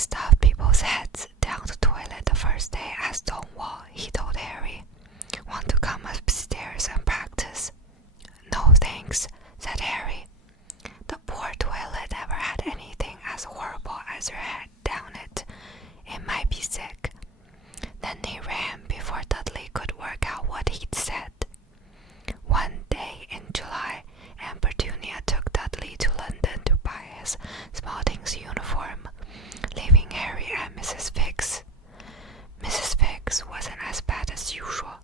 stuff people's heads down the toilet the first day at Stonewall, he told Harry. Want to come upstairs and practice? No thanks, said Harry. The poor toilet never had anything as horrible as your head down it. It might be sick. Then he ran before Dudley could work out what he'd said. One day in July, Aunt Petunia took Dudley to London to buy his Spalding's uniform, leaving Harry and Mrs. Figgs. Mrs. Figgs wasn't as bad as usual.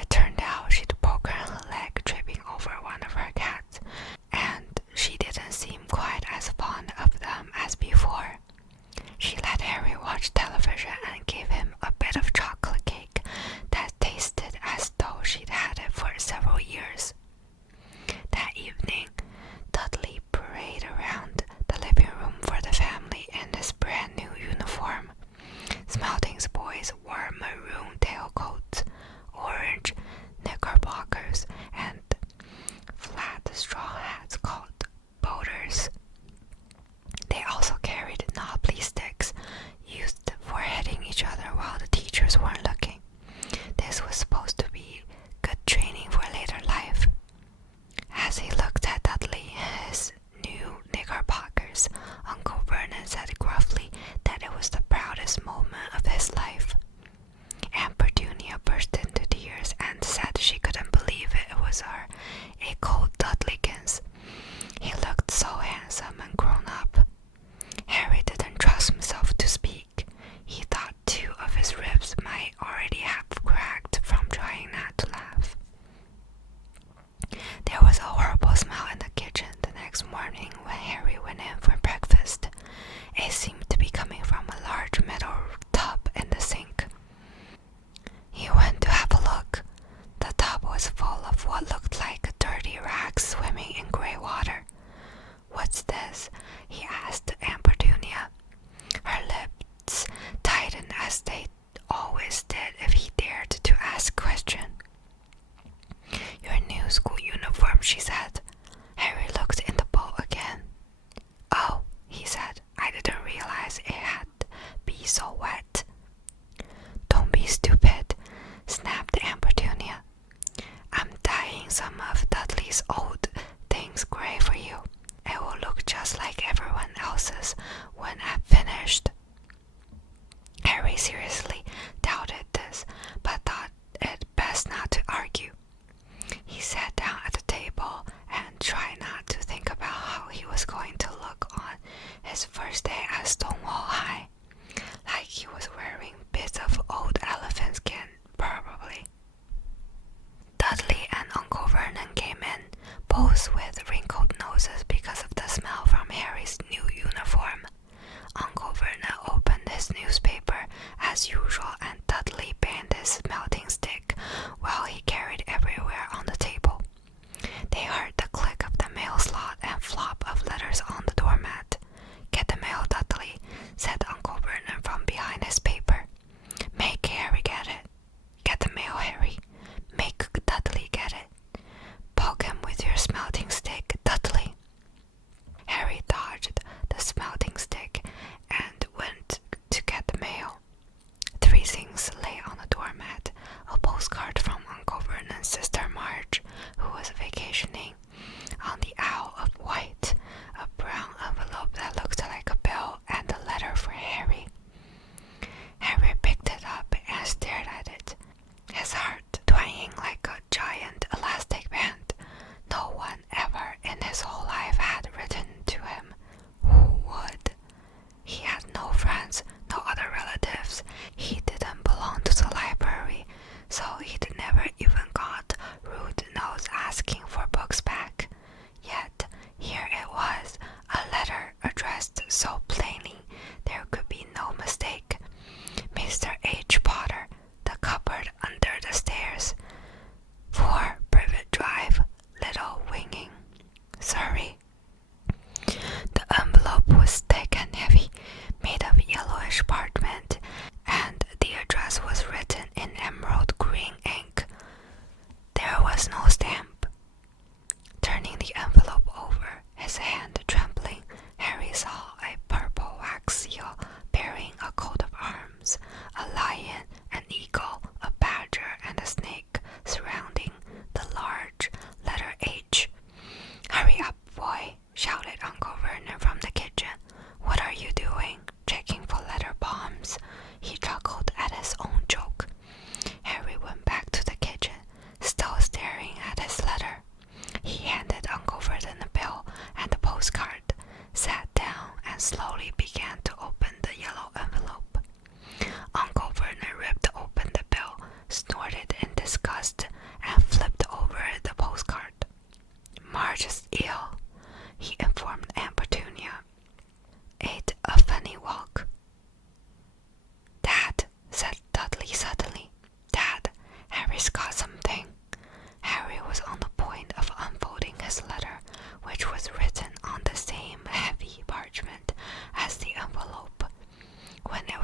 It turned out she'd broken her leg tripping over one of her cats, and she didn't seem quite as fond of them as before. She let Harry watch television and gave him a bit of chocolate cake that tasted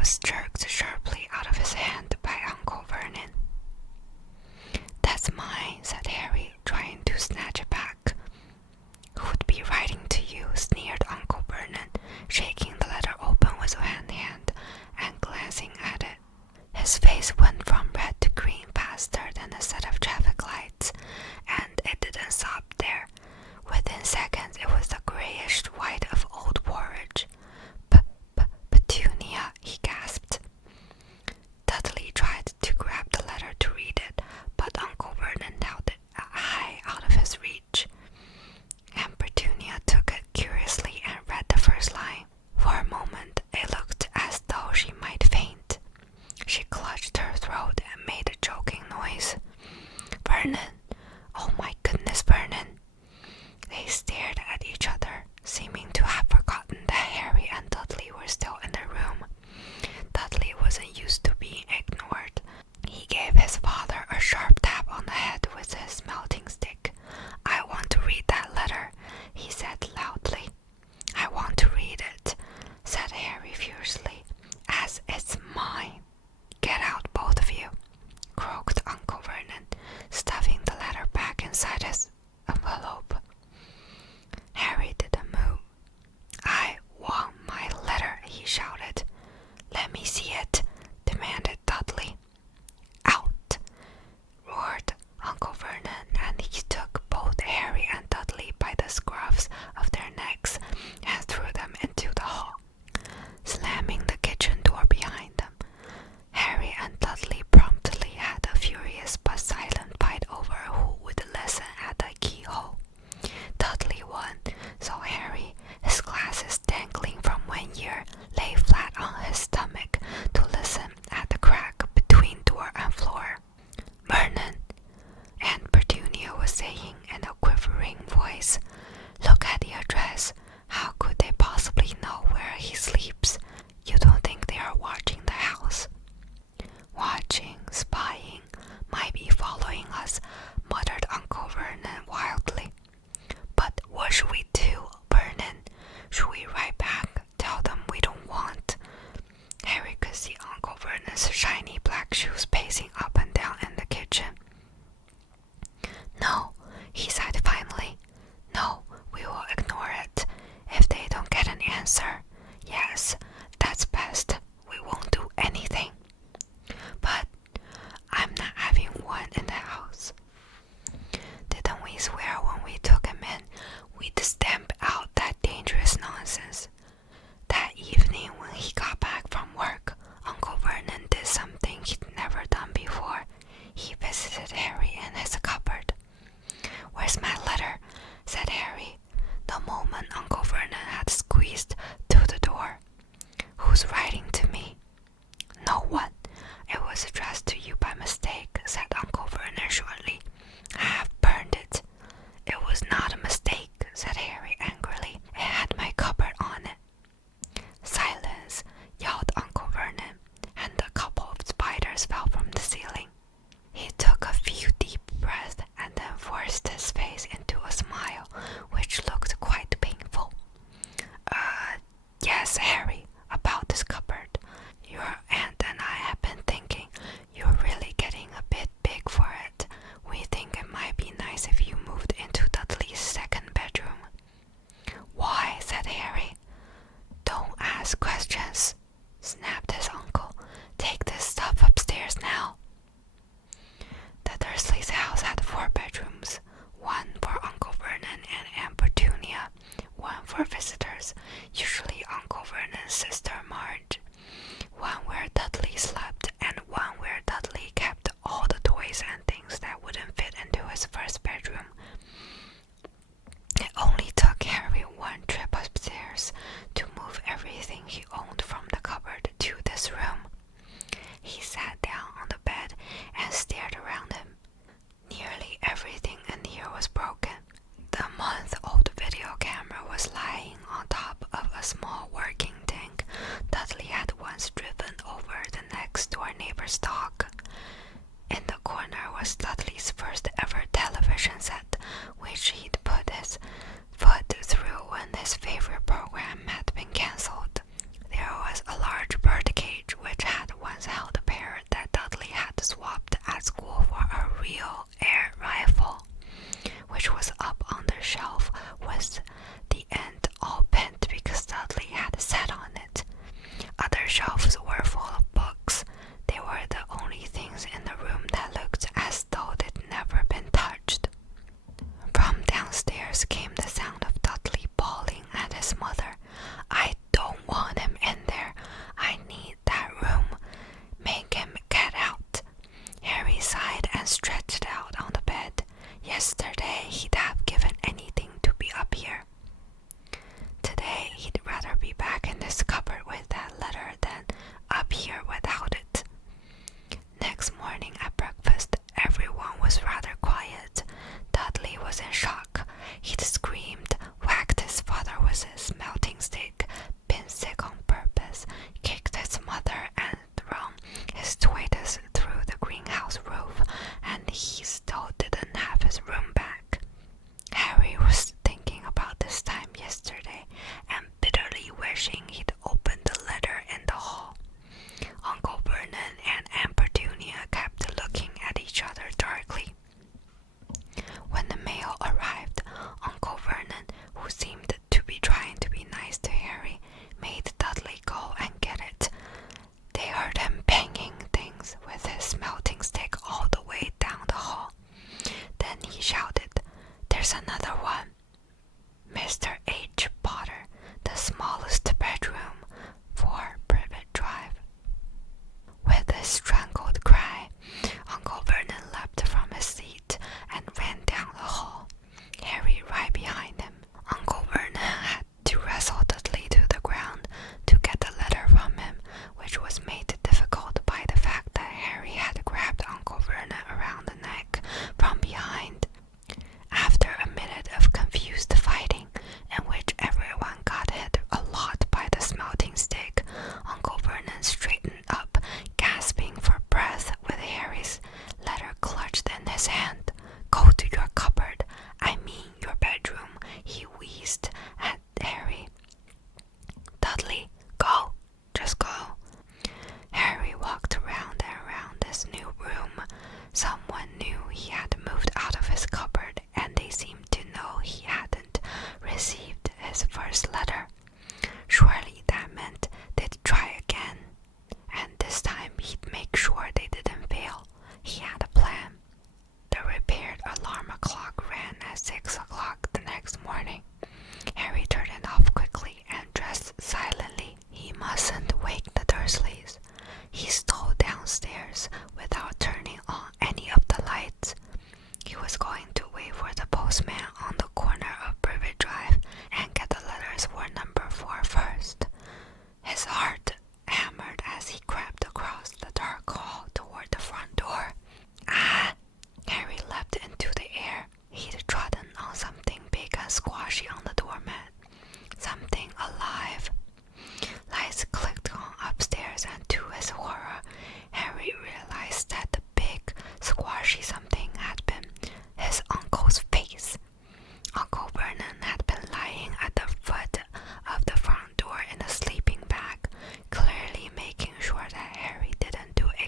was jerked sharply out of his hand by Uncle Vernon. "That's mine," said Harry, trying to snatch it back. "Who would be writing to you?" sneered Uncle Vernon, shaking the letter open with one hand and glancing at it. His face went from red to green faster than a set of traffic lights, and it didn't stop there. Within seconds, it was the grayish white of old porridge. "Petunia," he gasped.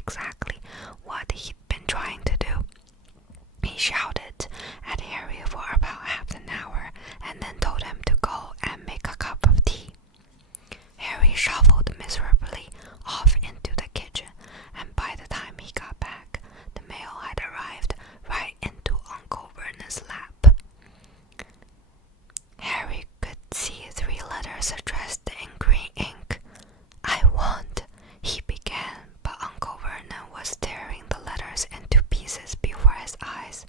exactly what he'd been trying to do. He shouted at Harry for about half an hour and then told him to go and make a cup of tea. Harry shuffled miserably off into the kitchen, and by the time he got back, the mail had arrived right into Uncle Vernon's lap. Harry could see 3 letters addressed in green ink. "I want," he began, but Uncle Vernon was tearing the letters into pieces before his eyes.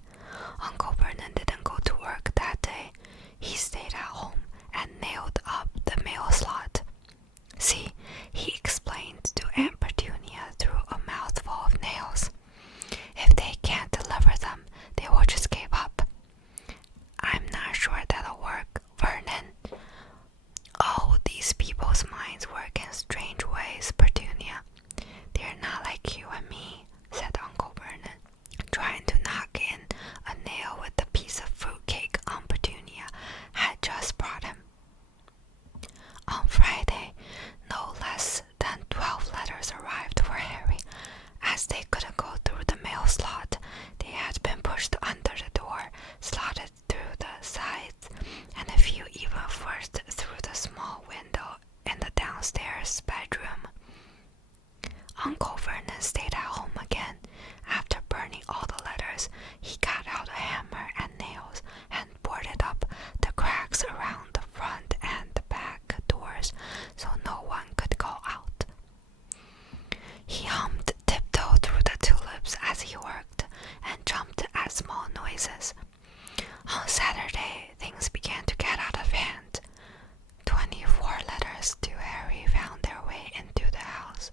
Uncle Vernon didn't go to work that day. He stayed at home and nailed up the mail slot. "See," he explained to Aunt Petunia through a mouthful of nails. "If they can't deliver them, they will just give up." "I'm not sure that'll work, Vernon." "Oh, these people's minds work in strange ways, Petunia. They're not like you and me," said Uncle Vernon, trying to knock in a nail with the piece of fruitcake Aunt Petunia had just brought him. On Friday, no less than 12 letters arrived for Harry. As they couldn't go through the mail slot, they had been pushed under the door, slotted through the sides, and a few even forced through the small window in the downstairs bedroom. Uncle Vernon stayed at home again. After burning all the letters, he got out a hammer and nails and boarded up the cracks around the front and the back doors so no one could go out. He hummed tiptoe through the tulips as he worked and jumped at small noises. On Saturday, things began to get out of hand. 24 letters to Harry found their way into the house,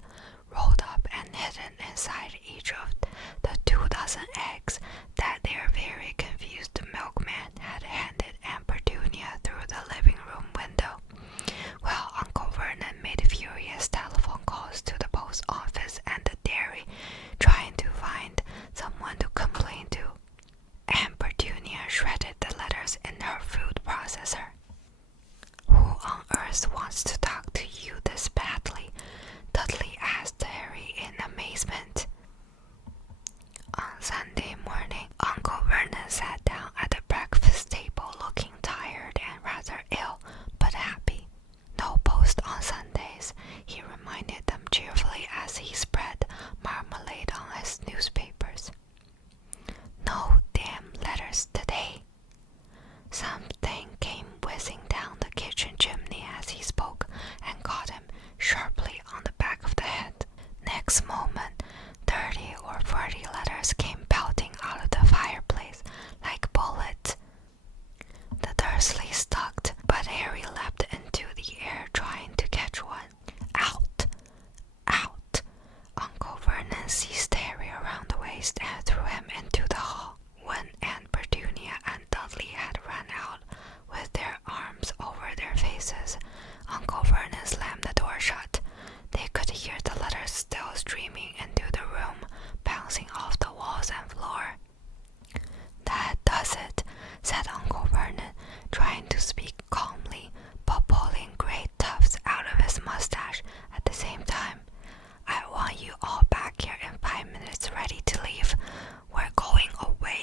rolled up and hidden inside each of the 24 eggs that their very confused milkman had handed Aunt Petunia through the living room window. Well, Uncle Vernon made furious telephone calls to the post office and the dairy, trying to find someone to complain to. Aunt Petunia shredded the letters in her food processor. "Who on earth wants to talk to you this badly?" Dudley asked Harry in amazement. On Sunday morning, Uncle Vernon sat down at the breakfast table looking tired and rather ill, but happy. "No post on Sundays," he reminded them cheerfully as he spread marmalade on his newspapers. "No damn letters today." Something came whizzing down the kitchen chimney as he spoke and caught him sharply on the back of the head. Next moment, 30 or 40 letters came pelting out of the fireplace like bullets. The Dursleys ducked, but Harry leapt into the air trying to catch one. "Out! Out!" Uncle Vernon seized Harry around the waist and threw him into the hall. When Aunt Petunia and Dudley had run out with their arms over their faces, Uncle Vernon slammed the door shut. They could hear the letters still streaming into the room, bouncing off the walls and floor. "That does it," said Uncle Vernon, trying to speak calmly, but pulling great tufts out of his mustache at the same time. "I want you all back here in 5 minutes ready to leave. We're going away."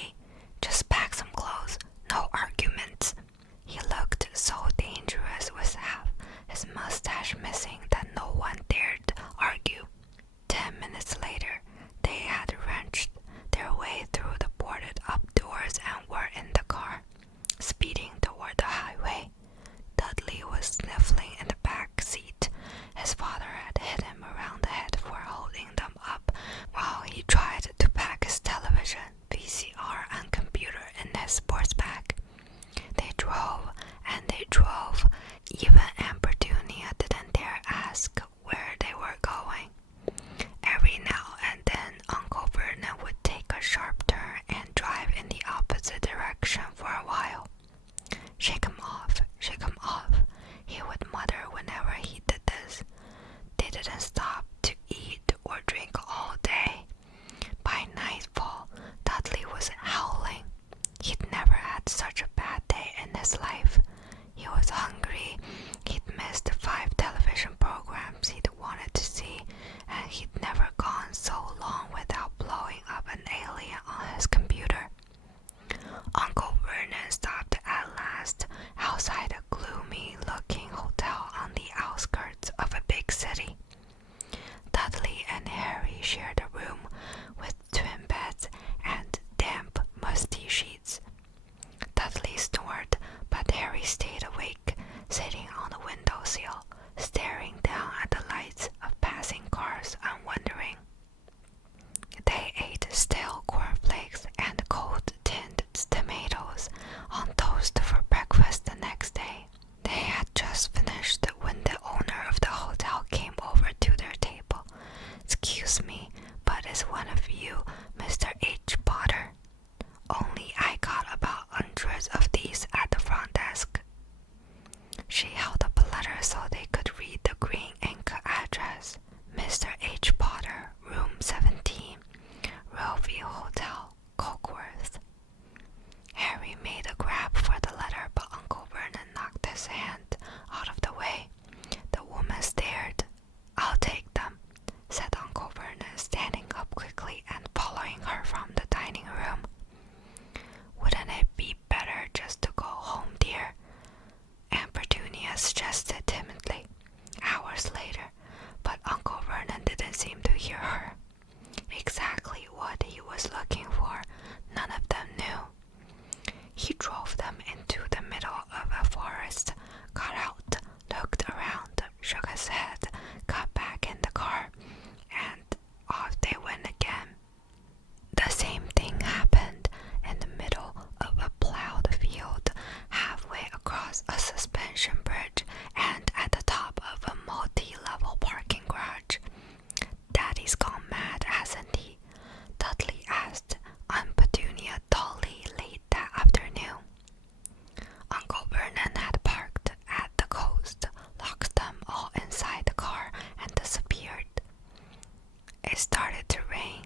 It started to rain.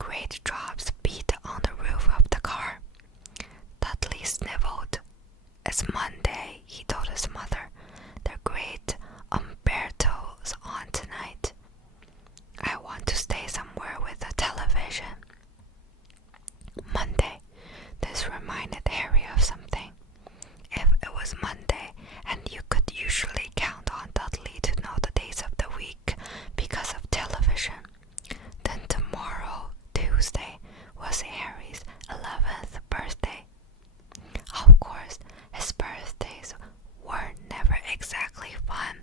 Great drops beat on the roof of the car. Dudley sniveled. It's Monday, he told his mother. The great Umberto's on tonight. I want to stay somewhere with a television. Monday. This reminded Harry of something. If it was Monday, and you could usually count on Dudley to know the days of the week because of television, then tomorrow, Tuesday, was Harry's 11th birthday. Of course, his birthdays were never exactly fun.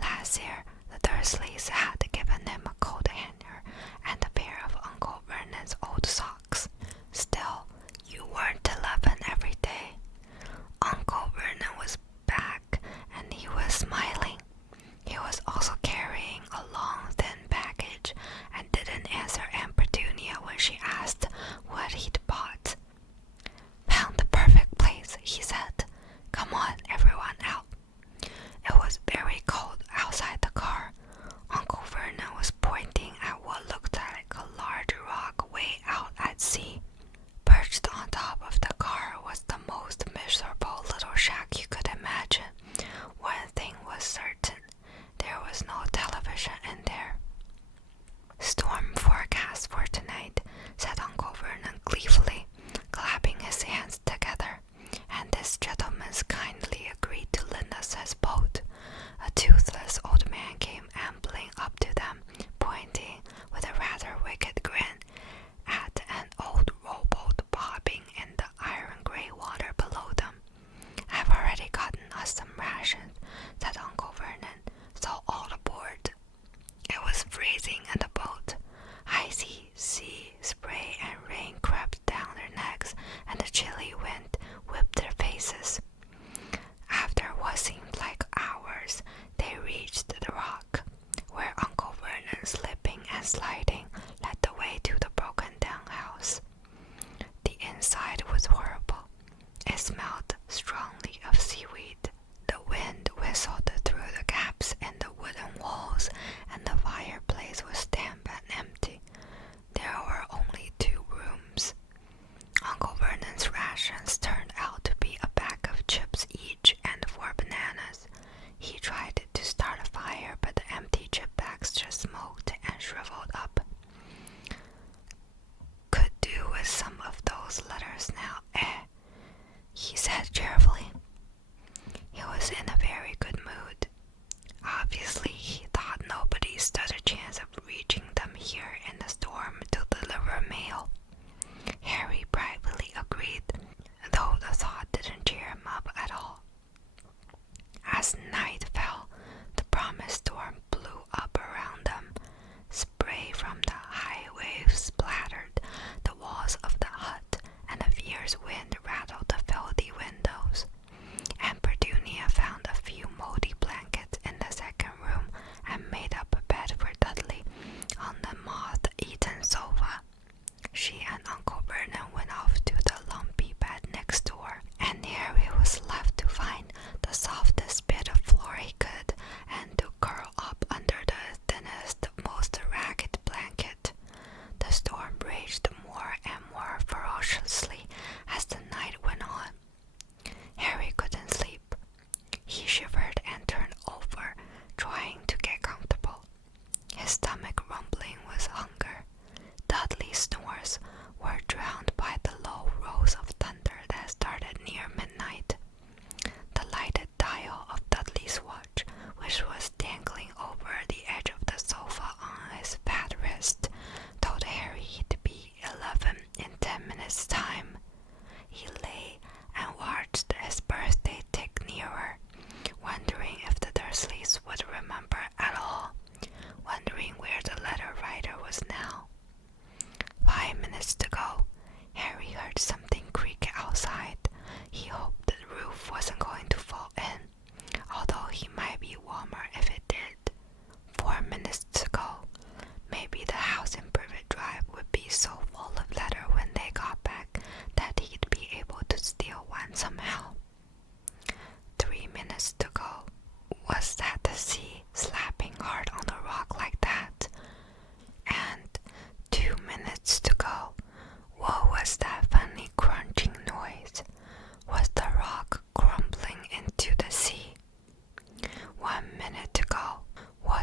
Last year, the Dursleys had given him a coat hanger and a pair of Uncle Vernon's old socks. Still, you weren't 11 every day. Uncle Vernon was back and he was smiling. He was also carrying a long, thin package and didn't answer Aunt Petunia when she asked what he'd bought. Found the perfect place, he said. Come on, everyone out. It was very cold outside the car. Uncle Vernon was pointing at what looked like a large rock way out at sea. Perched on top of the car was the most miserable little shack you could imagine. One thing was certain, there was no television in there. Storm forecast for tonight, said Uncle Vernon gleefully, clapping his hands together, and this gentleman's kindly agreed to lend us his boat. A toothless old man came ambling up to them, pointing with a rather wicked grin at an old rowboat bobbing in the iron-gray water below them. I've already gotten us some rations, said Uncle Vernon, so all aboard. It was freezing in the boat. Icy sea spray and rain crept down their necks, and the chilly wind whipped their faces. After what seemed like hours, they reached the rock, where Uncle Vernon, slipping and sliding, led the way to the broken-down house. The inside was horrible. It smelled strongly of seaweed. The wind whistled through the gaps in the wooden walls, and the fireplace was damp and empty. There were only 2 rooms. Uncle Vernon's rations turned out to be a bag of chips each and 4 bananas. He tried to start a fire, but the empty chip bags just smoked and shriveled up.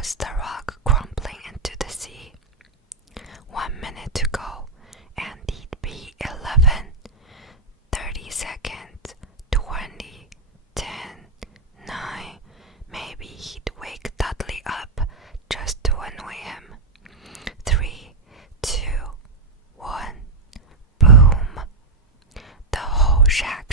was the rock crumbling into the sea. 1 minute to go, and it'd be 11, 30 seconds, 20, 10, 9. Maybe he'd wake Dudley up just to annoy him. 3, 2, 1. Boom! The whole shack